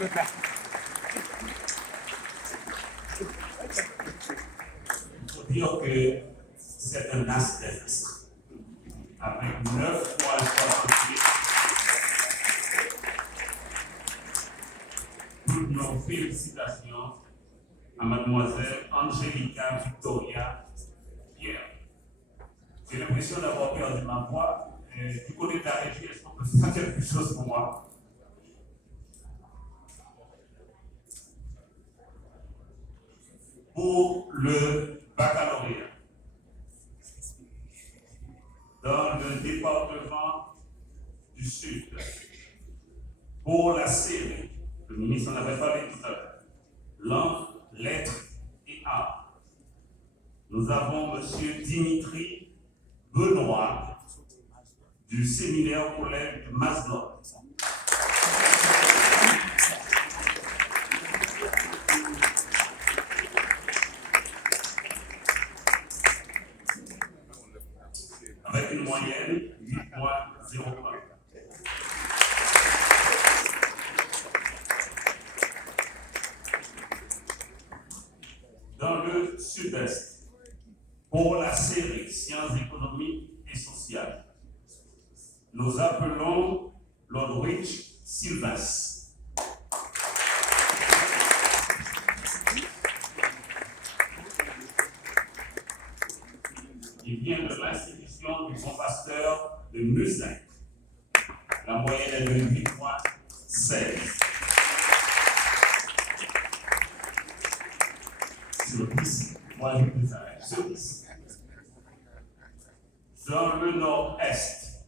Il faut dire que c'est un astérisque. Avec 9,68, toutes nos félicitations à mademoiselle Angelica Victoria Pierre. J'ai l'impression d'avoir perdu ma voix. Du côté de la régie, est-ce qu'on peut faire quelque chose pour moi? Pour le baccalauréat, dans le département du Sud, pour la série, le ministre en avait parlé tout à l'heure, langue, lettres et arts, nous avons M. Dimitri Benoît du séminaire collège de Maslow. Avec une moyenne 8,01. Dans le Sud-Est, pour la série Sciences économiques et sociales, nous appelons Lodwich Sylvas. Il vient de l'institution du bon pasteur de Musin. La moyenne est de 8,16. Sur 10. Moi, je peux s'arrêter sur 10. Dans le Nord-Est,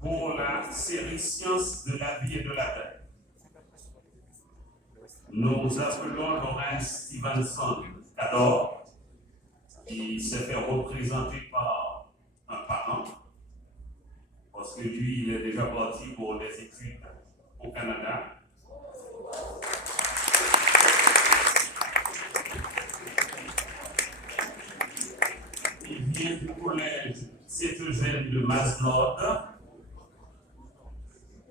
pour la série Sciences de la vie et de la terre, nous appelons Lawrence Stevenson Cador, qui s'est fait représenter par un parent, parce que lui, il est déjà parti pour des études au Canada. Il vient du collège Saint-Eugène de Maslow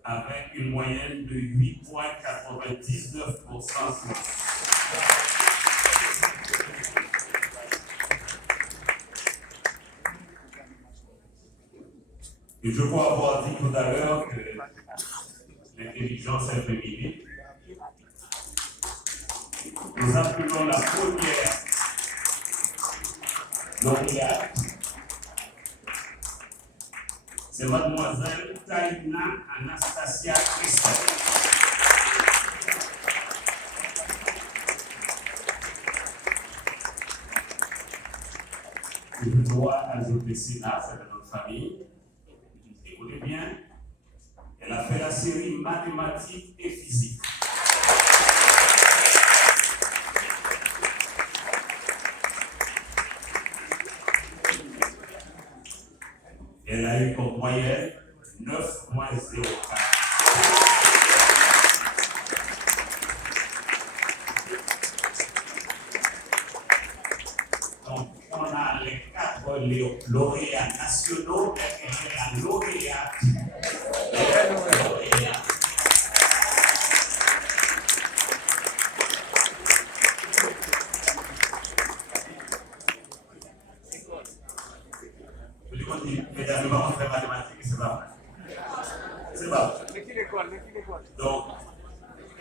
avec une moyenne de 8,99%. Et je crois avoir dit tout à l'heure que l'intelligence est féminine. Nous appelons la première lauréate. C'est mademoiselle Taïna Anastasia Christelle. Je dois ajouter Sénat, c'est de notre famille. Écoutez bien, elle a fait la série mathématiques et physique. Elle a eu comme moyenne 9,04. Donc, on a les 4 lauréats nationaux et la lauréate. Mesdames, nous allons faire mathématiques, c'est pas vrai. C'est pas vrai. Donc,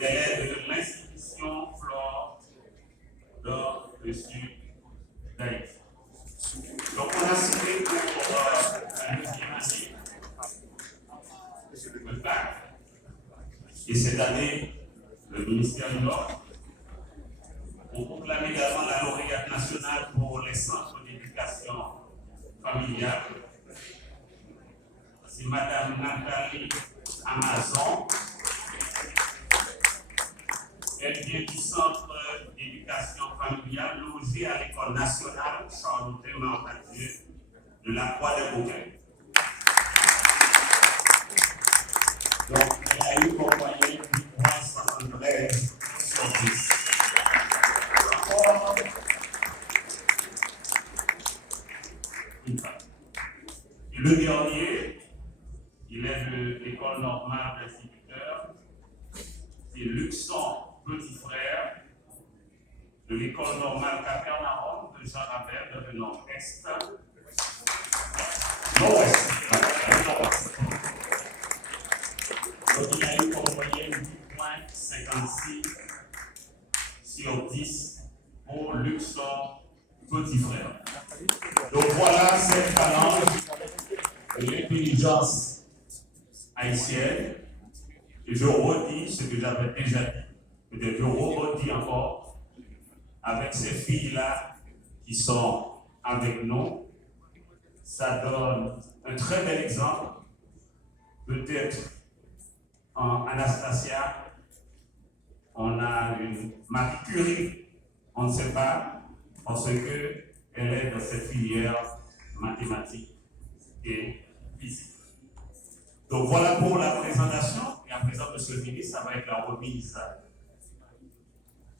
elle est de l'institution Flore dans le sud d'Haïti. Donc, on a cité pour la deuxième année le bac. Et cette année, le ministère du Nord, on proclame également la lauréate nationale pour les centres d'éducation familiale. C'est Madame Nathalie Amazon. Elle vient du centre d'éducation familiale logé à l'école nationale Charles-Martin-Mathieu de la Croix-des-Bouquets. Donc, elle a eu pour moyenne 8,73 sur 10. Et le dernier, il est de l'école normale d'instituteurs et Luxon, petit frère, de l'école normale Capernaum de Jean Rabel, de le nord-est. Nord-ouest. Donc il a eu comme moyenne 8,56 sur 10 pour Luxon, petit frère. Donc voilà cette talent de l'intelligence haïtienne. Et je redis ce que j'avais déjà dit. Peut-être je redis encore avec ces filles-là qui sont avec nous. Ça donne un très bel exemple. Peut-être en Anastasia, on a une Marie Curie, on ne sait pas, parce qu'elle est dans cette filière mathématique et physique. Donc voilà pour la présentation. Et à présent, monsieur le ministre, ça va être la remise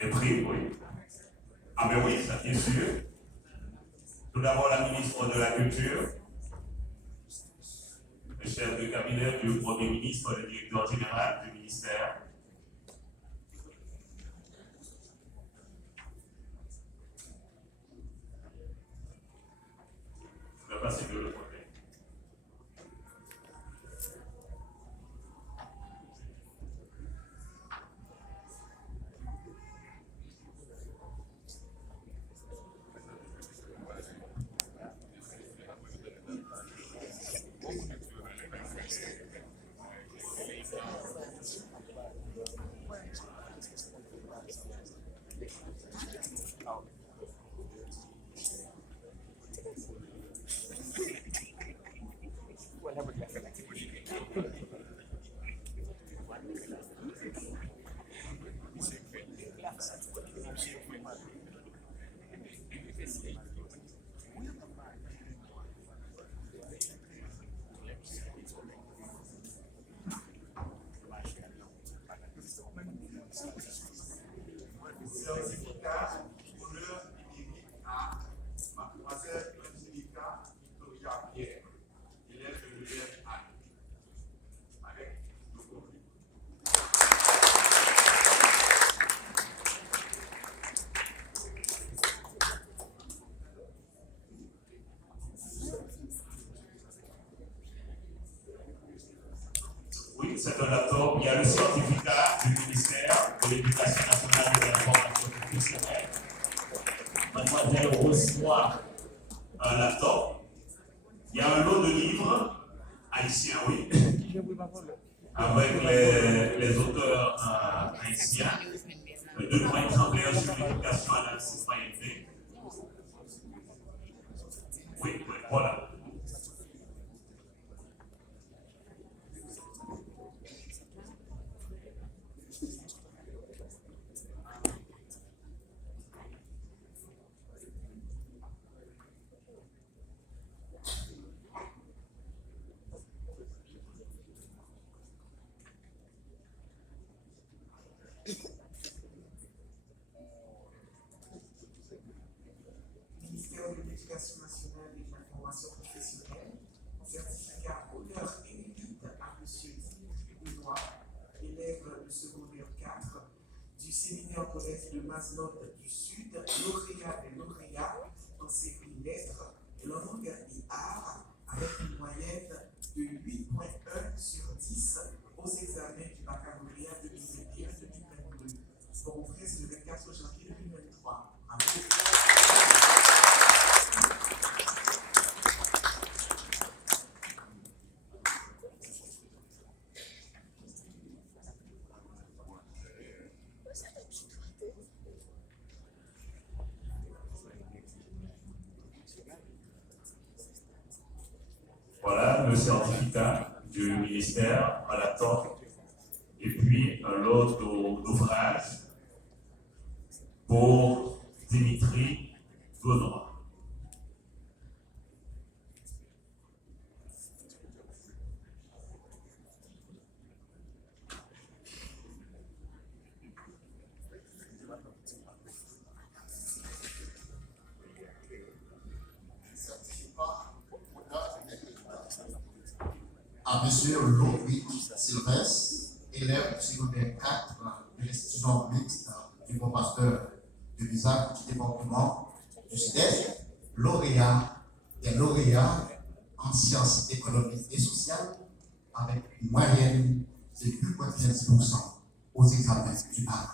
des prix, oui. Ah ben oui, ça bien sûr. Tout d'abord, la ministre de la Culture, le chef de cabinet du Premier ministre, le directeur général du ministère. Je vais passer de l'autre côté. Certificat d'honneur et mérite à mademoiselle Angelica Victoria Pierre, élève de l'élève A, avec le contenu. Oui, c'est un laptop. Il y a le certificat du ministère de l'Éducation nationale et de la formation professionnelle. Mademoiselle reçoit un laptop. Il y a un lot de livres haïtiens, oui, avec les auteurs haïtiens. Deux grands exemplaires sur l'éducation à la citoyenneté. Oui, voilà. Ministère de l'Éducation nationale et de la formation professionnelle, certificat honneur et mérite à M. Dimitri Benoît, élève du secondaire 4 du séminaire collège de Masnotte du Sud, lauréat des lauréats en série lettres, langue et arts, avec une moyenne de 8,1 sur 10 aux examens du baccalauréat 2021-2022, pour ouvrir le 24 janvier 2023. Voilà le certificat du ministère à la top. Et puis un lot d'ouvrages pour Dimitri Benoît. À M. Ludwig Sylvestre, élève du secondaire 4 de l'institution mixte du bon pasteur de l'ISAC du département du Sud-Est, des lauréats en sciences économiques et sociales avec une moyenne de 2,15% aux examens du bac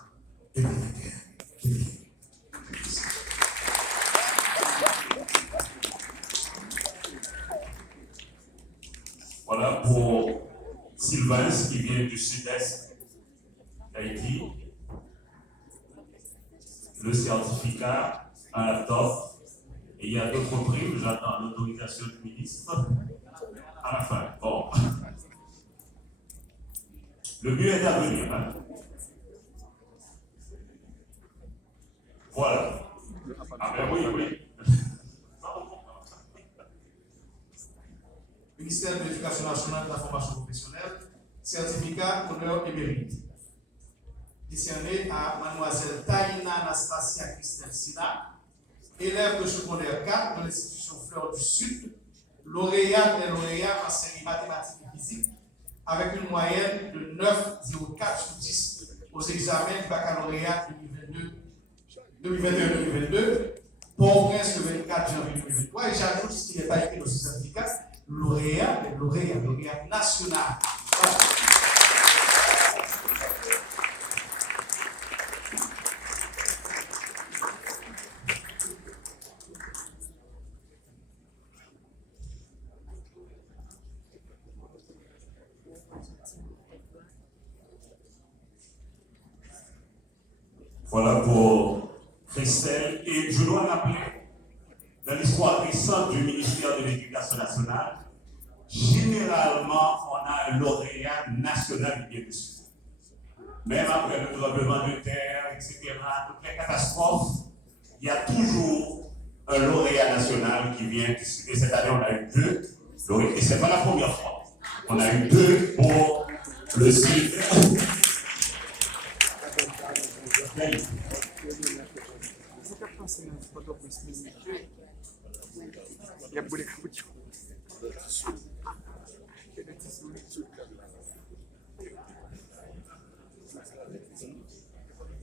2021. Voilà pour Sylvain qui vient du sud-est d'Haïti. Le certificat, un laptop. Et il y a d'autres primes, j'attends l'autorisation du ministre. À la fin. Bon. Le mieux est à venir. Hein? Voilà. Ah ben oui, oui. Ministère de l'Éducation nationale et de la formation professionnelle, certificat honneur et mérite. Décerné à mademoiselle Taïna Anastasia Christelle Sina, élève de secondaire 4 de l'institution Fleur du Sud, lauréate et lauréat en série mathématiques et physique, avec une moyenne de 9,04 sur 10 aux examens du baccalauréat 2021-2022, Port-au-Prince le 24 janvier 2023. Et j'ajoute ce qui n'est pas écrit dans ce certificat, lauréat national. Voilà. Voilà pour Christelle. Et je dois rappeler, dans l'histoire récente du ministère de l'Éducation nationale, généralement, on a un lauréat national qui vient dessus. Même après le tremblement de terre, etc., toutes les catastrophes, il y a toujours un lauréat national qui vient dessus. Et cette année, on a eu 2 lauréats. Et ce n'est pas la première fois. On a eu 2 pour le Sud.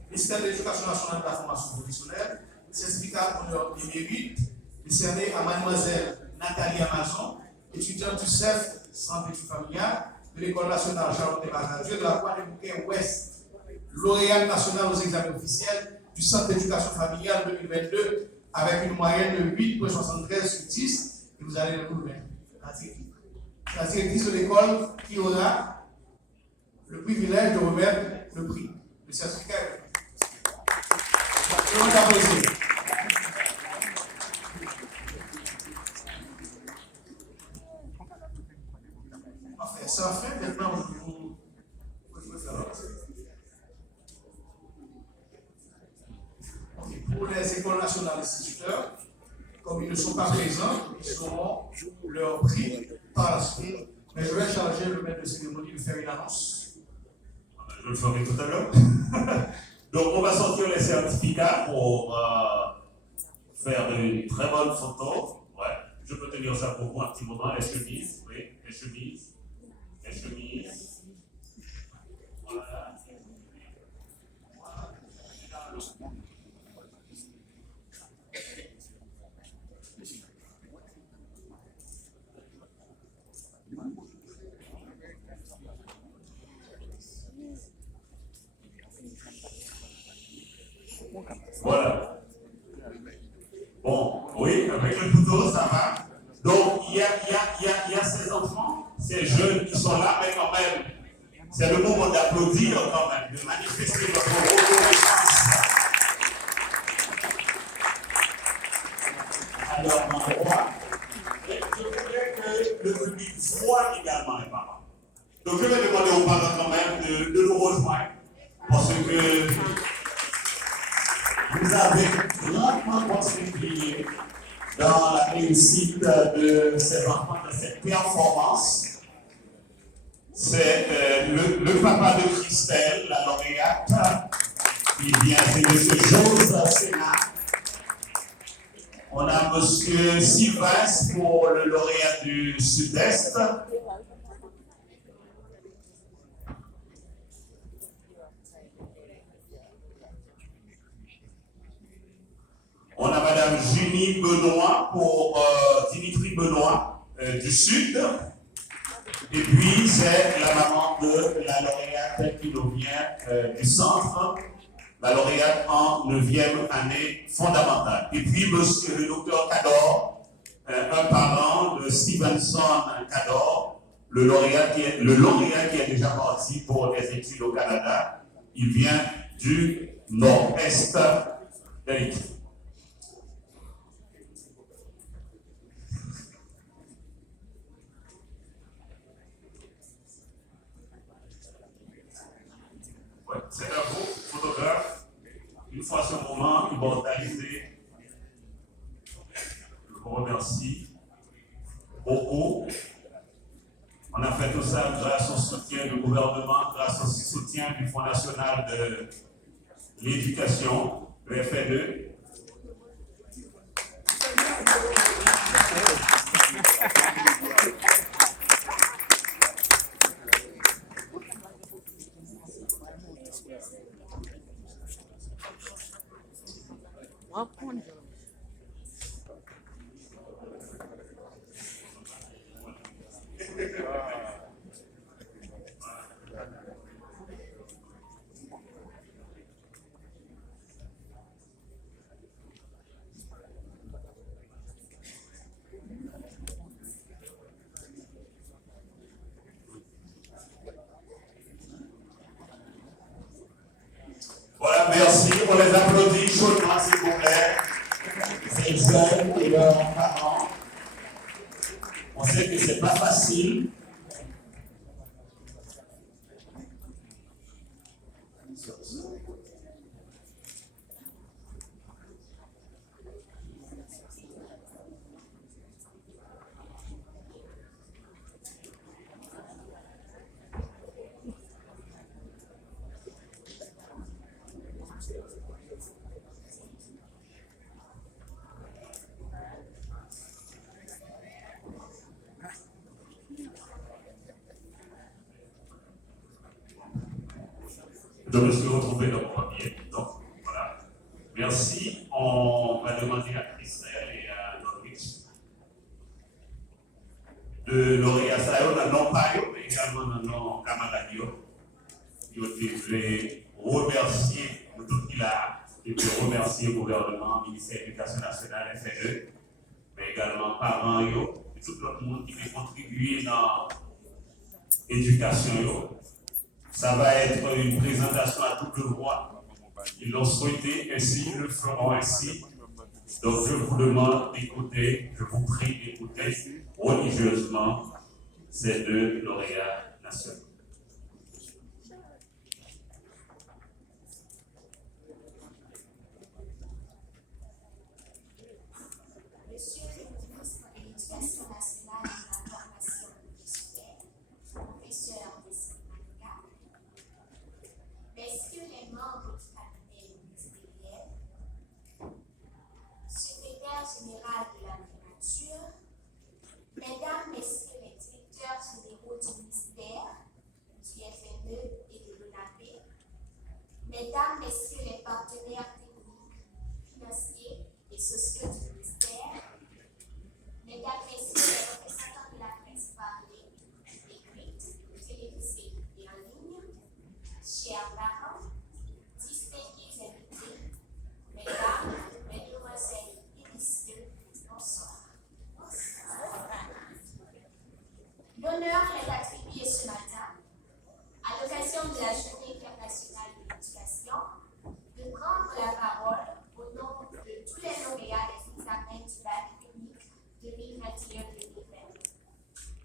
Ministère de l'Éducation nationale et de la formation professionnelle, certificat honneur et mérite, décerné à mademoiselle Nathalie Amazon, étudiante du CEF, Centre d'études familiales, de l'École nationale Charlotte et Bagadieu, de la Guadeloupe Ouest, lauréate nationale aux examens officiels du Centre d'éducation familiale 2022, avec une moyenne de 8,73 sur 10, et vous allez le trouver. La directrice de l'école qui aura le privilège de remettre le prix, le certificat. On va applaudir. Enfin, ça fait maintenant pour les écoles nationales instituteurs, comme ils ne sont pas présents, ils auront leur prix par la suite. Mais je vais charger le maître de cérémonie de faire une annonce. Je le ferai tout à l'heure. Donc, on va sortir les certificats pour faire une très bonne photo. Ouais. Je peux tenir ça pour vous un petit moment. Les chemises, oui, les chemises. Les chemises. Voilà. Voilà. Bon, oui, avec le couteau, ça va. Donc, il y a ces enfants, ces jeunes qui sont là, mais quand même, c'est le moment d'applaudir quand même, de manifester notre reconnaissance. Alors, mon roi, je voudrais que le public voit également les parents. Donc, je vais demander aux parents quand même de nous rejoindre, parce que vous avez grandement contribué dans la réussite de ces enfants, de cette performance. C'est le papa de Christelle, la lauréate, qui vient, c'est M. Jose Sénat. On a M. Sylvain pour le lauréat du Sud-Est. On a Madame Junie Benoît pour Dimitri Benoît du Sud. Et puis, c'est la maman de la lauréate qui nous vient du centre, la lauréate en 9e année fondamentale. Et puis, monsieur le docteur Cador, un parent de Stevenson Cador, le lauréat qui est déjà parti pour les études au Canada. Il vient du nord-est d'Haïti. Ouais, c'est un beau photographe. Une fois ce moment immortalisé, je vous remercie beaucoup. On a fait tout ça grâce au soutien du gouvernement, grâce au soutien du Fonds national de l'éducation, le FNE. Voilà, merci. On les applaudit chaudement, s'il vous plaît. Ces jeunes et leurs parents. On sait que c'est pas facile. Je me suis retrouvé dans mon papier. Donc, voilà. Merci. On va demander à Christelle et à Norwich de lauréat ça, non pas eux, mais également non camarades. Je voudrais remercier tout qui l'a, et puis remercier le gouvernement, le ministère de l'Éducation nationale, FNE, mais également parents, et tout le monde qui veut contribuer dans l'éducation. Ça va être une présentation à toute voix. Ils l'ont souhaité ainsi, ils le feront ainsi. Donc je vous demande d'écouter, je vous prie d'écouter religieusement ces deux lauréats nationaux. Monsieur le ministre de l'Éducation nationale et de la formation professionnelle, professeur Desmond, messieurs les membres du cabinet ministériel, secrétaire général de la primature, mesdames, messieurs les directeurs généraux du ministère, du FNE et de l'ONAP, mesdames, messieurs les partenaires techniques, financiers et sociaux du ministère, mesdames, messieurs les représentants de la presse parlée, écrite, télévisée et en ligne, chers parents, distingués invités, mesdames, mesdemoiselles et messieurs, bonsoir. L'honneur m'est attribué ce matin, à l'occasion de la Journée internationale de l'éducation, de prendre la parole au nom de tous les lauréats des examens du bac unique 2021-2020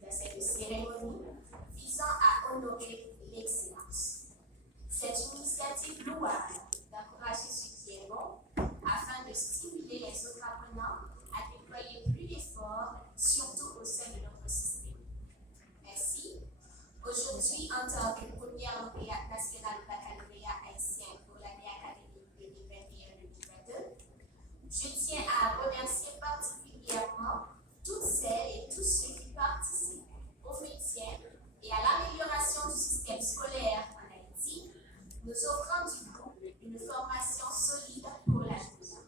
dans cette cérémonie visant à honorer l'excellence. C'est une initiative louable d'encourager ceux qui est bon afin de stimuler les autres apprenants à déployer plus d'efforts, surtout au sein de notre système. Ainsi, aujourd'hui, en tant que première lauréate nationale au baccalauréat haïtien pour l'année académique 2021-2022, je tiens à remercier particulièrement toutes celles et tous ceux qui participent au maintien et à l'amélioration du système scolaire en Haïti, nous offrant du coup une formation solide pour l'avenir.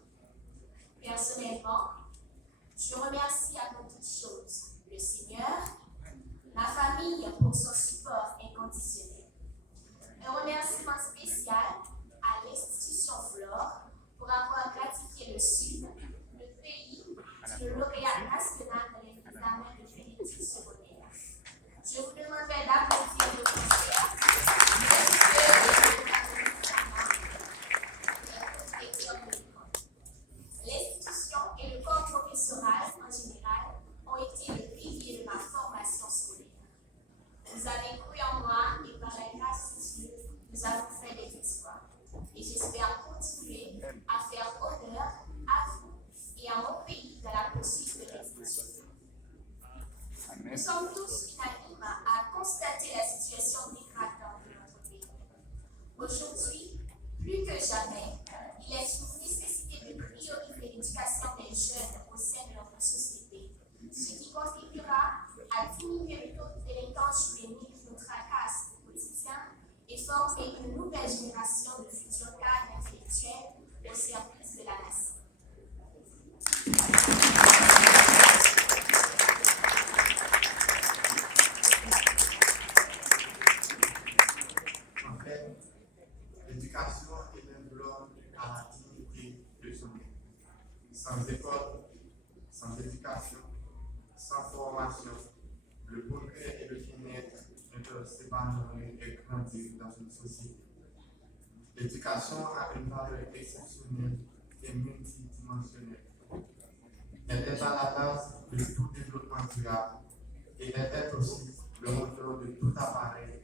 Vous avez cru en moi et par la grâce de Dieu, nous avons fait des exploits. Et j'espère continuer à faire honneur à vous et à mon pays dans la poursuite de l'exécution. Nous sommes tous unanimes à constater la situation dégradante de notre pays. Aujourd'hui, plus que jamais, il est une nécessité de prioriser l'éducation des jeunes au sein de notre société, ce qui contribuera à diminuer le taux de délinquance juvénile qui nous tracasse au quotidien et former une nouvelle génération de futurs cadres intellectuels au service de la nation. En fait, l'éducation est un bloc à la dignité de son être. Sans école, sans éducation, sans formation, le progrès et le bien-être ne peuvent s'épanouir et grandir dans une société. L'éducation a une valeur exceptionnelle et multidimensionnelle. Elle est à la base de tout développement durable et elle est aussi le moteur de tout appareil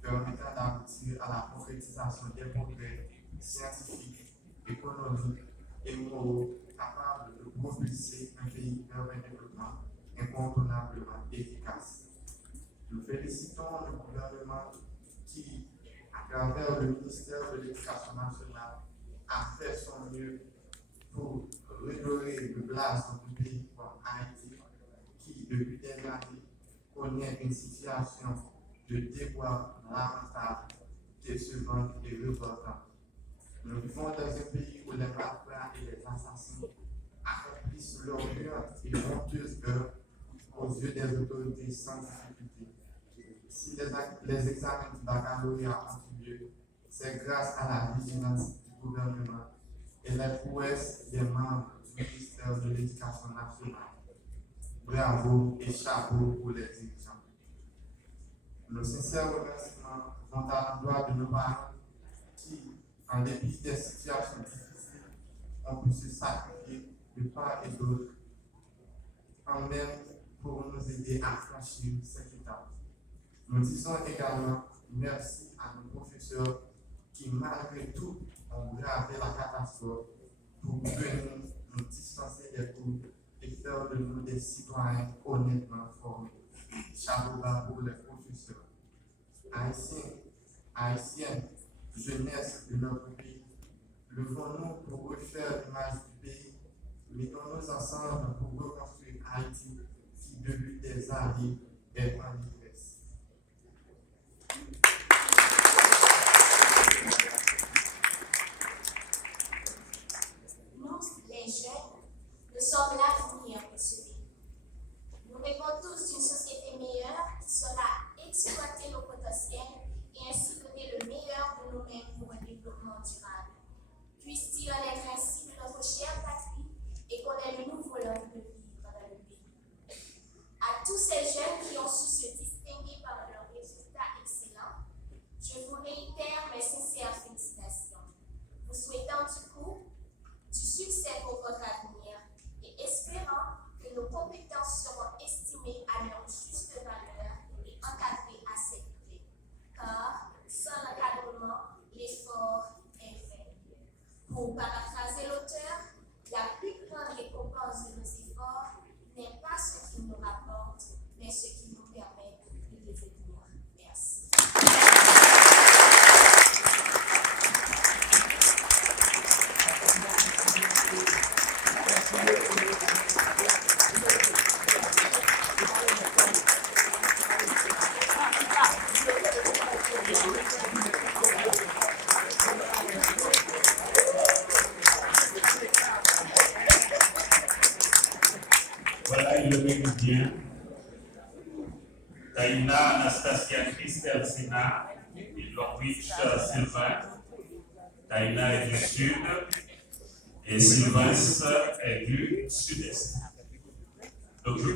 permettant d'aboutir à la concrétisation des progrès scientifiques, économiques et moraux capables de propulser un pays vers un développement incontournablement efficace. Nous félicitons le gouvernement qui, à travers le ministère de l'Éducation nationale, a fait son mieux pour redorer le blason d'un pays comme Haïti, qui, depuis des années, connaît une situation de débois lamentable, décevante et révoltante. Nous vivons dans un pays où les malfrats et les assassins accomplissent leur lutte et honteuse œuvre aux yeux des autorités sans difficulté. Si les examens du baccalauréat ont eu lieu, c'est grâce à la vigilance du gouvernement et les prouesses des membres du ministère de l'Éducation nationale. Bravo et chapeau pour les dirigeants. Nos sincères remerciements vont à l'endroit de nos parents qui, en dépit des situations difficiles, ont pu se sacrifier de part et d'autre, en même pour nous aider à franchir cette étape. Nous disons également merci à nos professeurs qui, malgré tout, ont bravé la catastrophe pour venir nous dispenser des cours et faire de nous des citoyens honnêtement formés. Chapeau bas pour les professeurs. Haïtiens, Haïtiennes, jeunesse de notre pays, levons-nous pour refaire l'image du pays, mettons-nous ensemble pour reconstruire Haïti qui, depuis des années, est en détresse. Nous, les jeunes, nous sommes l'avenir de ce pays. Nous rêvons tous d'une société meilleure qui saura exploiter nos potentiels et ainsi donner le meilleur de nous-mêmes pour un développement durable. Puisse-t-il en être ainsi de notre chère patrie et qu'on ait le nouveau langue de vivre dans le pays. À tous ces jeunes qui ont su se distinguer par leurs résultats excellents, je vous réitère mes sincères félicitations, vous souhaitant du coup du succès pour votre avenir et espérant que nos compétences seront estimées à leur juste valeur et encadrées à cette clé. Car sans l'encadrement, l'effort est vain. Pour paraphraser l'auteur, la plus grande récompense de nos efforts n'est pas ce qu'il nous rapporte, mais ce qui nous permet de devenir. Merci. Voilà, il le mérite bien. Taïna, Anastasia, Christelle, Sina, et Lorwich, Sylvain. Taïna est du sud et Sylvain est du sud-est. Donc, je